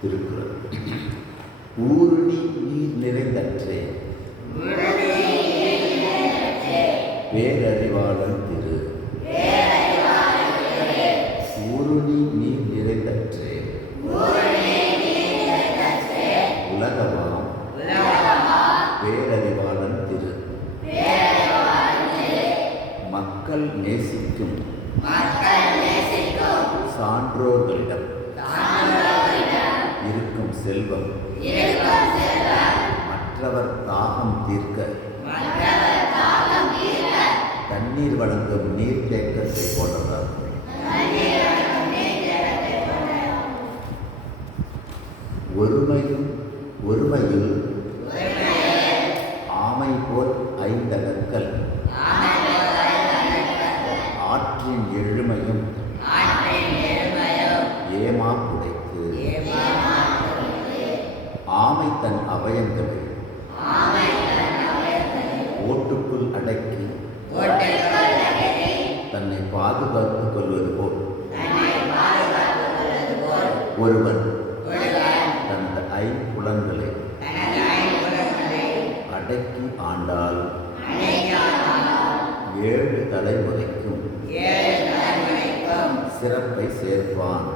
திருக்குறள். ஊருணி நீர் நிறைந்தற்றே பேரறிவாளன் திரு. ஊருணி நீர் நிறைந்தற்றே உலகமாம் பேரறிவாளன் திரு. மக்கள் நேசிக்கும் சான்றோர்களிடம் இருக்கும் செல்வம் மற்றவர் தாகம் தீர்க்க தண்ணீர் வழங்கும் நீர்த்தேக்கத்தை போன்றதாகும். ஒருமையில் ஆமை போல் ஐந்தடக்கல் ஆற்றின் எழுமையும் ஏமா புடைத்து. ஆமை தன் அவயங்களை ஓட்டுக்குள் அடக்கி தன்னை பாதுகாத்துக் கொள்வது போல் ஒருவன் தனது ஐம்புலன்களை அடக்கி ஆண்டால் 7 தலைமுறைக்கும் சிறப்பை சேர்ப்பான்.